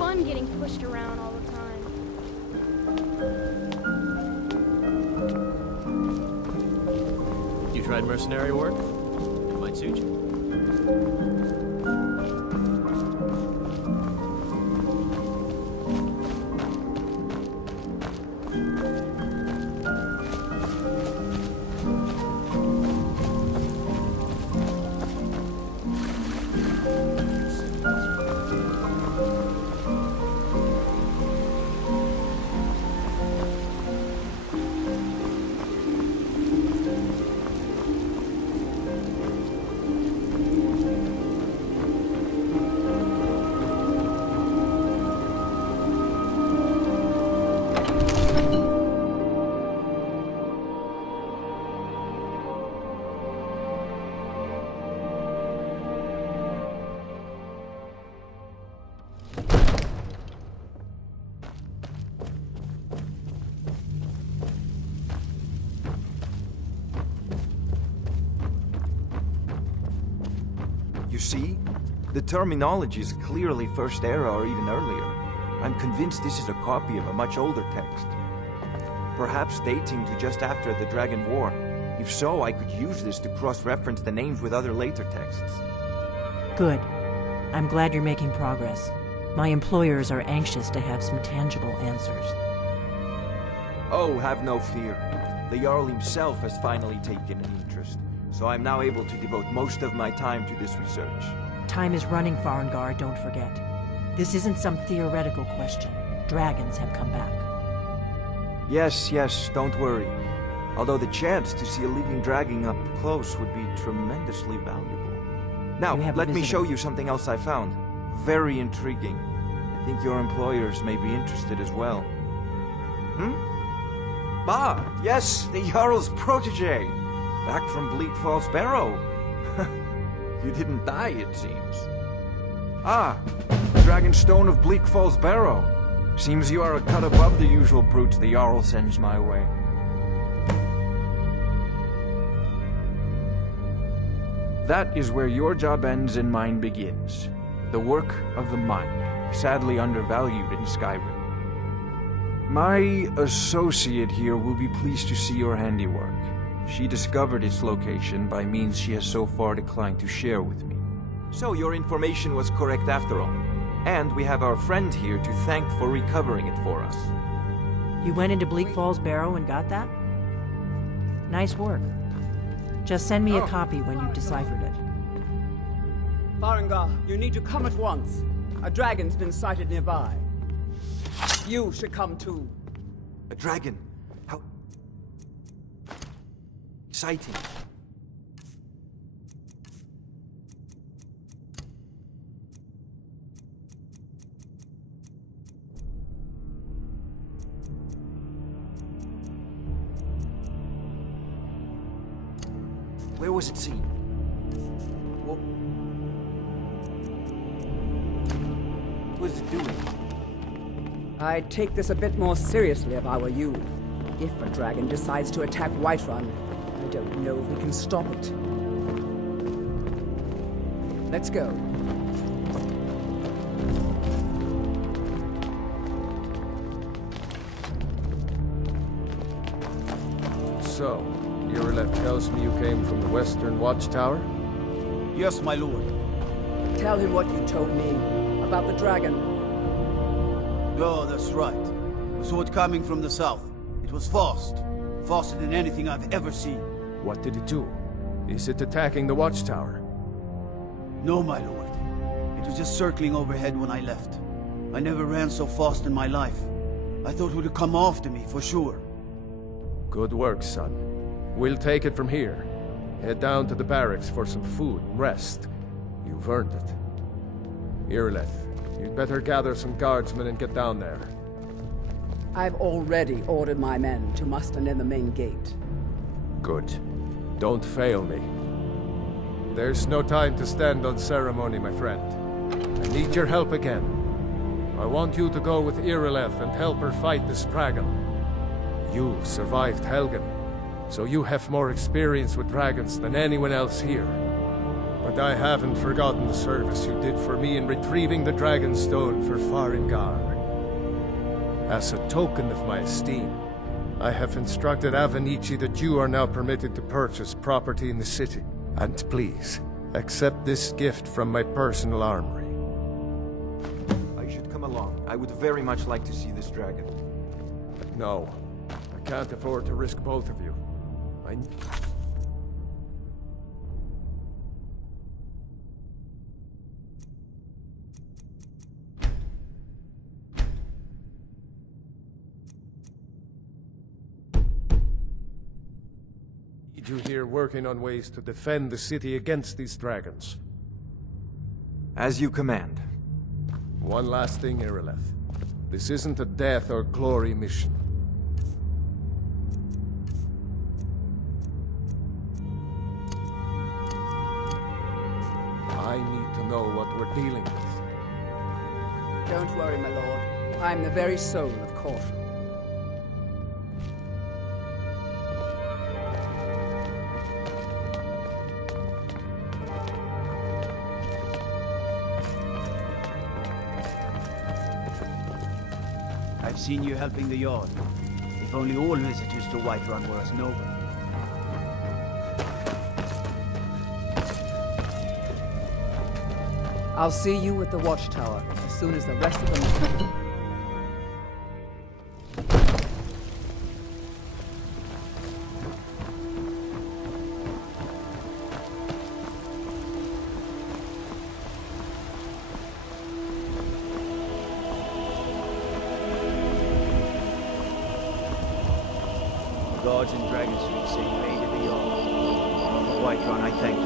fun getting pushed around all the time. You tried mercenary work? It might suit you. You see? The terminology is clearly First Era or even earlier. I'm convinced this is a copy of a much older text. Perhaps dating to just after the Dragon War. If so, I could use this to cross-reference the names with other later texts. Good. I'm glad you're making progress. My employers are anxious to have some tangible answers. Oh, have no fear. The Jarl himself has finally taken an interest, so I'm now able to devote most of my time to this research. Time is running, Farengar, don't forget. This isn't some theoretical question. Dragons have come back. Yes, don't worry. Although the chance to see a living dragon up close would be tremendously valuable. Now, let me show you something else I found. Very intriguing. I think your employers may be interested as well. Ah, yes, the Jarl's protege. Back from Bleak Falls Barrow. You didn't die, it seems. Ah, Dragonstone of Bleak Falls Barrow. Seems you are a cut above the usual brutes the Jarl sends my way. That is where your job ends and mine begins. The work of the mind, sadly undervalued in Skyrim. My associate here will be pleased to see your handiwork. She discovered its location by means she has so far declined to share with me. So your information was correct after all. And we have our friend here to thank for recovering it for us. You went into Bleak Falls Barrow and got that? Nice work. Just send me a copy when you've deciphered it. Farengar, you need to come at once. A dragon's been sighted nearby. You should come too. A dragon? How exciting. Where was it seen? What was it doing? I'd take this a bit more seriously if I were you. If a dragon decides to attack Whiterun, I don't know if we can stop it. Let's go. So, Irileth tells me you came from the Western Watchtower? Yes, my lord. Tell him what you told me about the dragon. Oh, that's right. We saw it coming from the south. It was fast. Faster than anything I've ever seen. What did it do? Is it attacking the Watchtower? No, my lord. It was just circling overhead when I left. I never ran so fast in my life. I thought it would come after me, for sure. Good work, son. We'll take it from here. Head down to the barracks for some food and rest. You've earned it. Irileth, you'd better gather some guardsmen and get down there. I've already ordered my men to muster near the main gate. Good. Don't fail me. There's no time to stand on ceremony, my friend. I need your help again. I want you to go with Irileth and help her fight this dragon. You survived Helgen, so you have more experience with dragons than anyone else here. But I haven't forgotten the service you did for me in retrieving the Dragon Stone for Farengar. As a token of my esteem, I have instructed Avenici that you are now permitted to purchase property in the city. And please, accept this gift from my personal armory. I should come along. I would very much like to see this dragon. No, I can't afford to risk both of you. Need you here working on ways to defend the city against these dragons. As you command. One last thing, Irileth. This isn't a death or glory mission. I need to know what we're dealing with. Don't worry, my lord. I'm the very soul of caution. I've seen you helping the Yard. If only all visitors to Whiterun were as noble. I'll see you at the watchtower as soon as the rest of them... The guards in Dragon Street say you aided the Yard. For Whiterun, I thank you.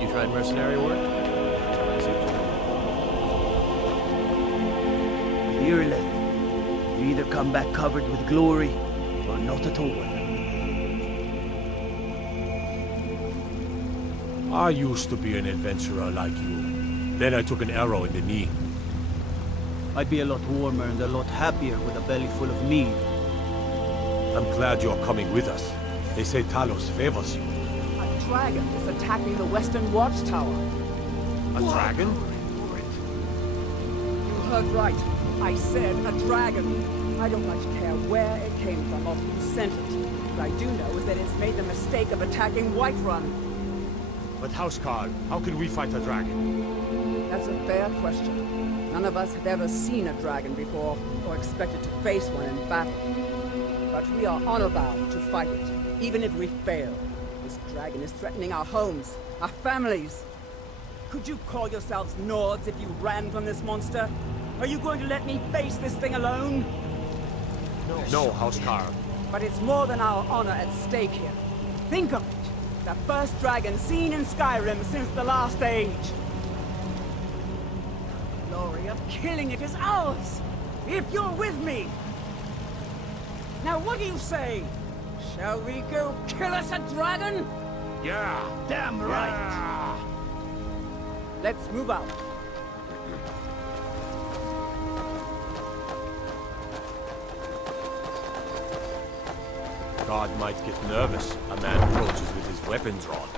You tried mercenary work? Irileth, you either come back covered with glory, or not at all. I used to be an adventurer like you. Then I took an arrow in the knee. I'd be a lot warmer and a lot happier with a belly full of mead. I'm glad you're coming with us. They say Talos favors you. A dragon is attacking the Western Watchtower. A dragon? You heard right. I said a dragon. I don't much care where it came from or who sent it. What I do know is that it's made the mistake of attacking Whiterun. But Housecarl, how can we fight a dragon? That's a fair question. None of us have ever seen a dragon before, or expected to face one in battle. But we are honor-bound to fight it, even if we fail. This dragon is threatening our homes, our families. Could you call yourselves Nords if you ran from this monster? Are you going to let me face this thing alone? No, Housecarl. But it's more than our honor at stake here. Think of it. The first dragon seen in Skyrim since the last age. The glory of killing it is ours, if you're with me. Now what do you say? Shall we go kill us a dragon? Yeah! Damn right! Yeah. Let's move out. God might get nervous. A man approaches with his weapon drawn.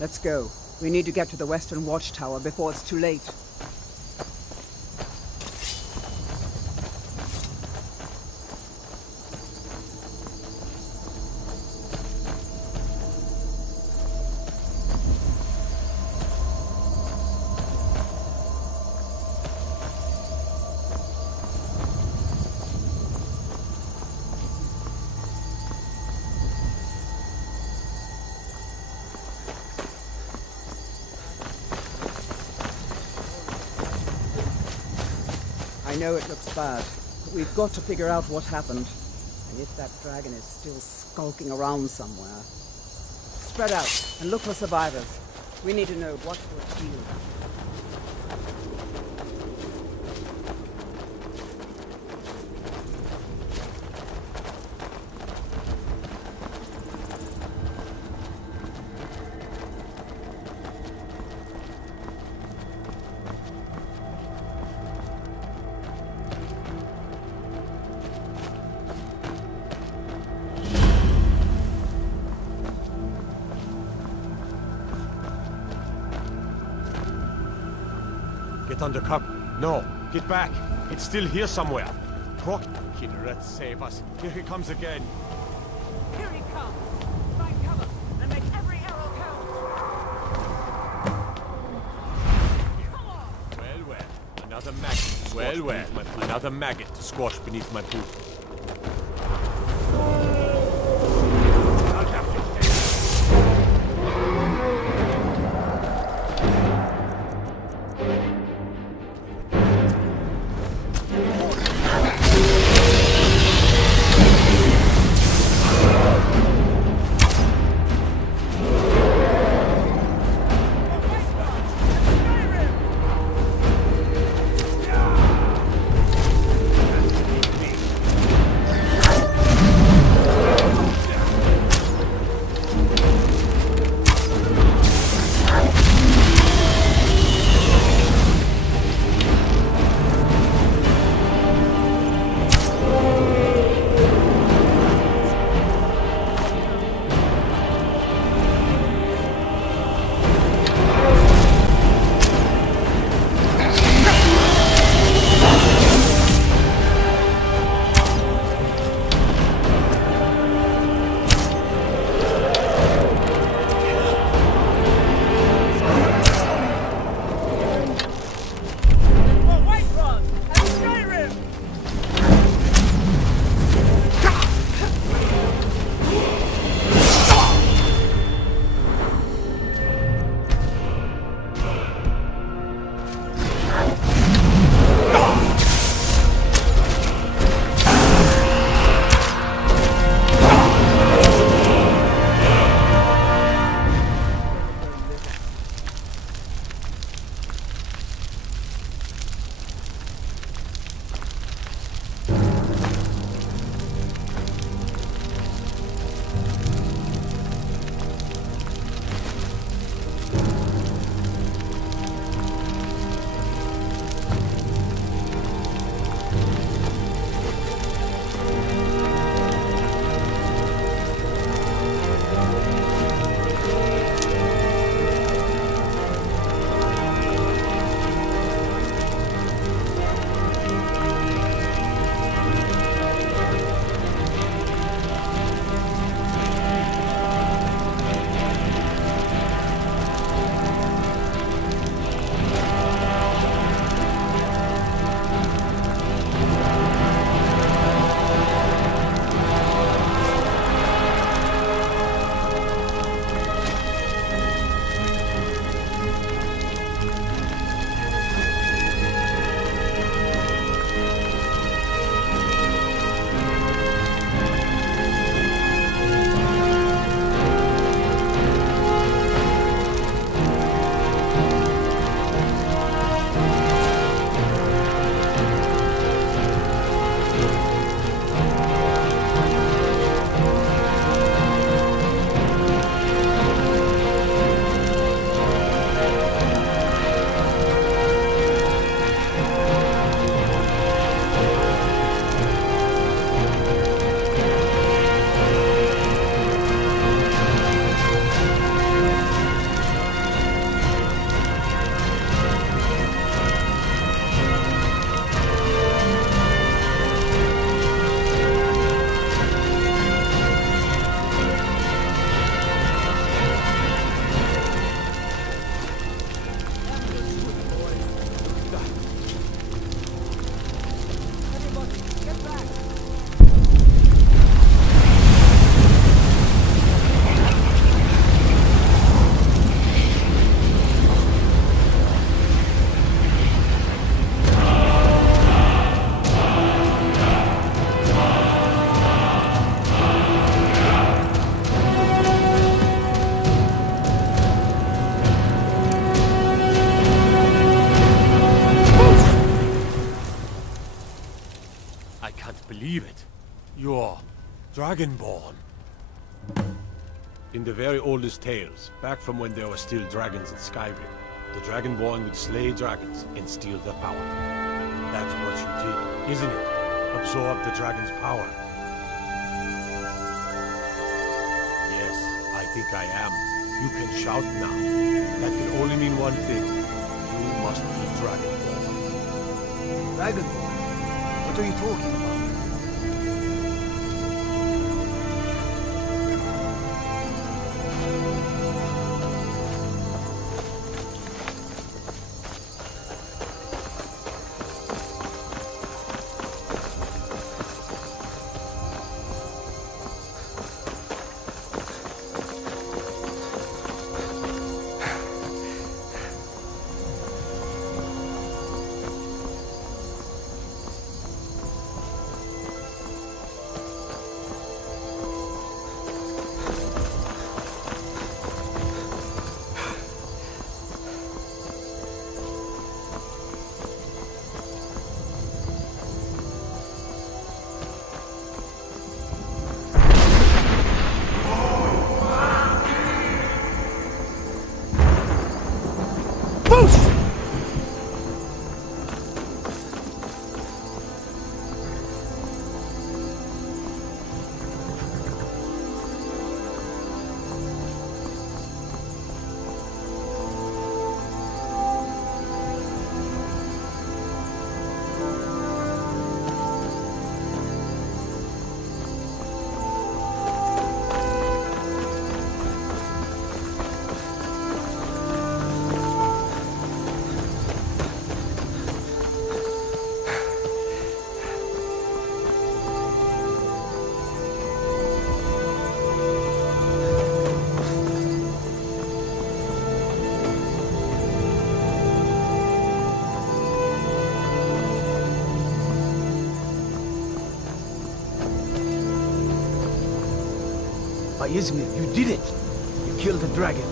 Let's go. We need to get to the Western Watchtower before it's too late. I know it looks bad, but we've got to figure out what happened. And if that dragon is still skulking around somewhere. Spread out and look for survivors. We need to know what we're dealing with. Get under cover. No, get back. It's still here somewhere. Croc, Kinnereth, save us. Here he comes again. Here he comes! Find cover and make every arrow count! Come on! Well. Another maggot. Well. Another maggot to squash beneath my boot. I'll have to I can't believe it. You're Dragonborn. In the very oldest tales, back from when there were still dragons in Skyrim, the Dragonborn would slay dragons and steal their power. That's what you did, isn't it? Absorb the dragon's power. Yes, I think I am. You can shout now. That can only mean one thing. You must be Dragonborn. Dragonborn? What are you talking about? Isn't it? You did it! You killed the dragon.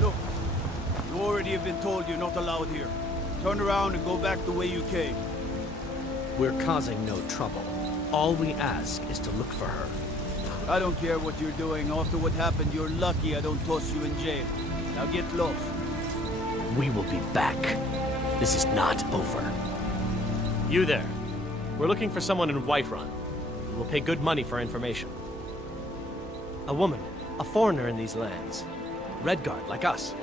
Look, you already have been told you're not allowed here. Turn around and go back the way you came. We're causing no trouble. All we ask is to look for her. I don't care what you're doing. After what happened, you're lucky I don't toss you in jail. Now get lost. We will be back. This is not over. You there. We're looking for someone in Whiterun. We will pay good money for information. A woman, a foreigner in these lands. Redguard, like us.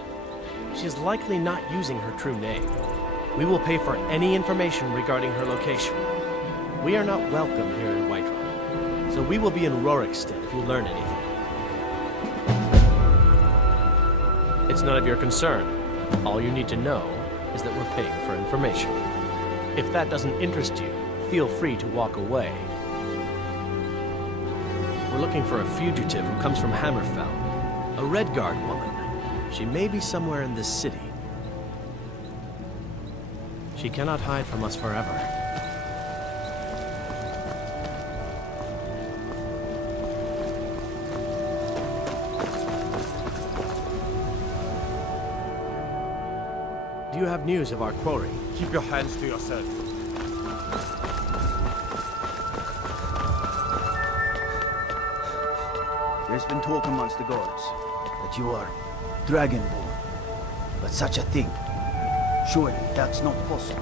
She is likely not using her true name. We will pay for any information regarding her location. We are not welcome here in Whiterun, so we will be in Rorikstead if you learn anything. It's none of your concern. All you need to know is that we're paying for information. If that doesn't interest you, feel free to walk away. We're looking for a fugitive who comes from Hammerfell. A Redguard woman. She may be somewhere in this city. She cannot hide from us forever. Do you have news of our quarry? Keep your hands to yourself. There's been talk amongst the gods that you are Dragonborn. But such a thing, surely that's not possible.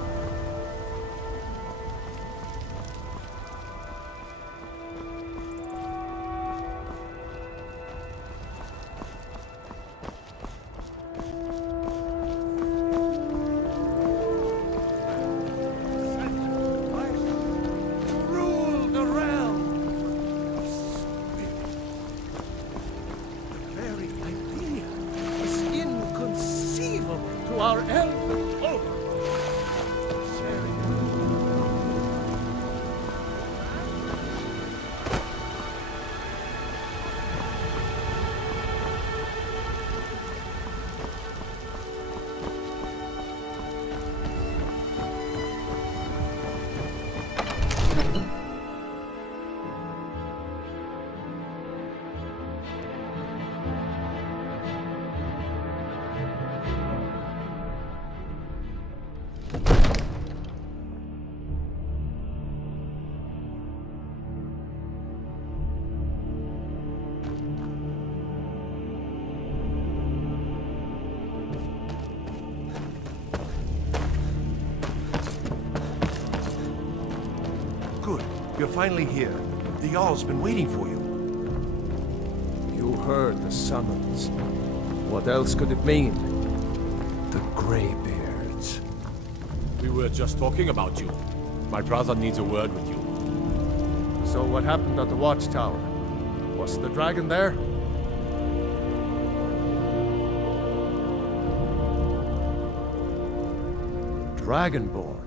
Rule the realm! The very idea is inconceivable to our elven overlord. You're finally here. The Jarl's been waiting for you. You heard the summons. What else could it mean? The Greybeards. We were just talking about you. My brother needs a word with you. So what happened at the watchtower? Was the dragon there? Dragonborn?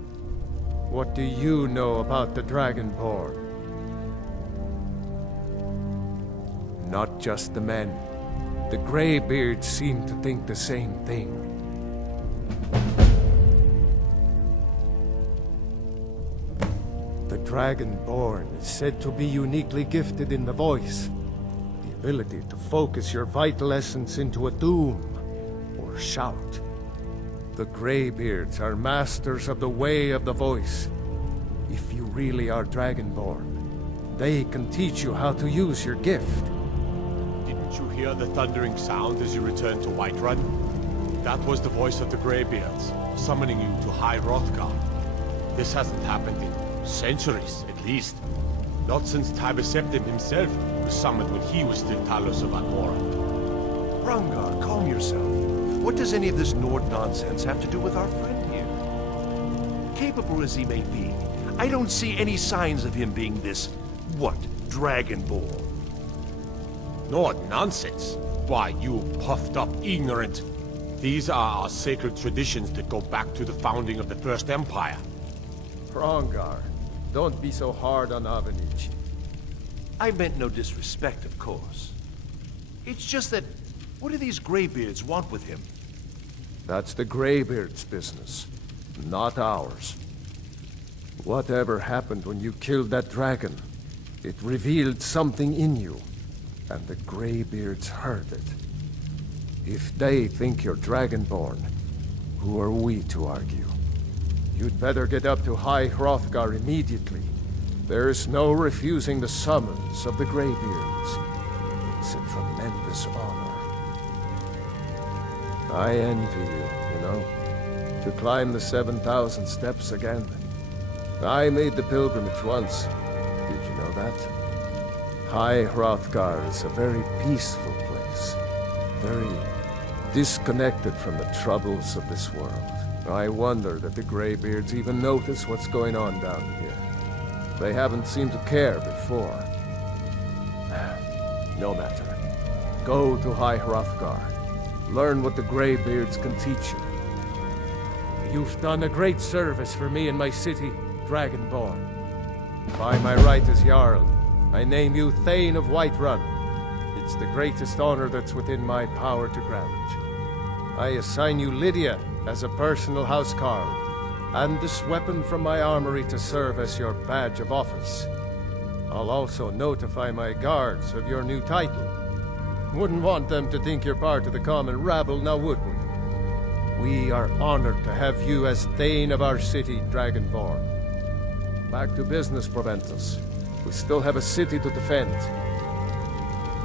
What do you know about the Dragonborn? Not just the men. The Greybeards seem to think the same thing. The Dragonborn is said to be uniquely gifted in the voice. The ability to focus your vital essence into a doom or shout. The Greybeards are masters of the way of the voice. If you really are Dragonborn, they can teach you how to use your gift. Didn't you hear the thundering sound as you returned to Whiterun? That was the voice of the Greybeards, summoning you to High Hrothgar. This hasn't happened in centuries, at least. Not since Tiber Septim himself was summoned when he was still Talos of Almora. Hrongar, calm yourself. What does any of this Nord nonsense have to do with our friend here? Capable as he may be, I don't see any signs of him being this, what, Dragonborn? Nord nonsense? Why, you puffed up ignorant. These are our sacred traditions that go back to the founding of the First Empire. Hrongar, don't be so hard on Avenich. I meant no disrespect, of course. It's just that, what do these Greybeards want with him? That's the Greybeards' business, not ours. Whatever happened when you killed that dragon, it revealed something in you, and the Greybeards heard it. If they think you're Dragonborn, who are we to argue? You'd better get up to High Hrothgar immediately. There's no refusing the summons of the Greybeards. It's a tremendous honor. I envy you, know, to climb the 7,000 steps again. I made the pilgrimage once. Did you know that? High Hrothgar is a very peaceful place. Very disconnected from the troubles of this world. I wonder that the Greybeards even notice what's going on down here. They haven't seemed to care before. No matter. Go to High Hrothgar. Learn what the Greybeards can teach you. You've done a great service for me and my city, Dragonborn. By my right as Jarl, I name you Thane of Whiterun. It's the greatest honor that's within my power to grant. I assign you Lydia as a personal housecarl, and this weapon from my armory to serve as your badge of office. I'll also notify my guards of your new title. Wouldn't want them to think you're part of the common rabble, now would we? We are honored to have you as Thane of our city, Dragonborn. Back to business, Proventus. We still have a city to defend.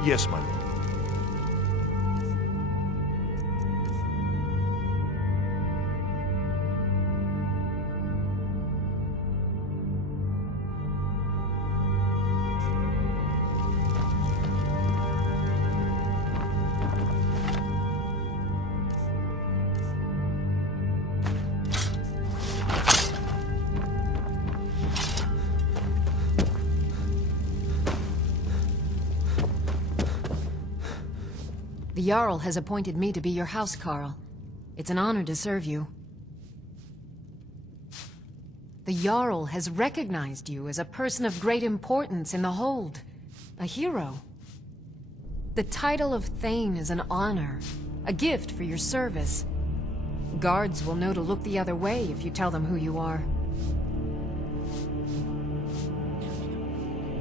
Yes, my lord. The Jarl has appointed me to be your housecarl. It's an honor to serve you. The Jarl has recognized you as a person of great importance in the Hold. A hero. The title of Thane is an honor, a gift for your service. Guards will know to look the other way if you tell them who you are.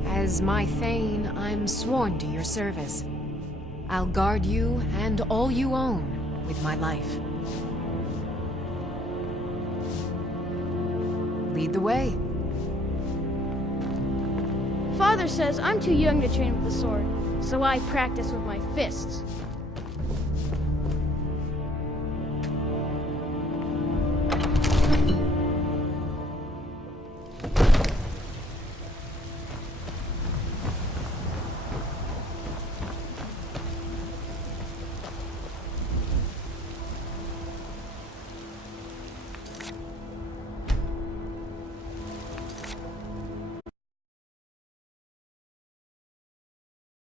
As my Thane, I'm sworn to your service. I'll guard you and all you own with my life. Lead the way. Father says I'm too young to train with the sword, so I practice with my fists.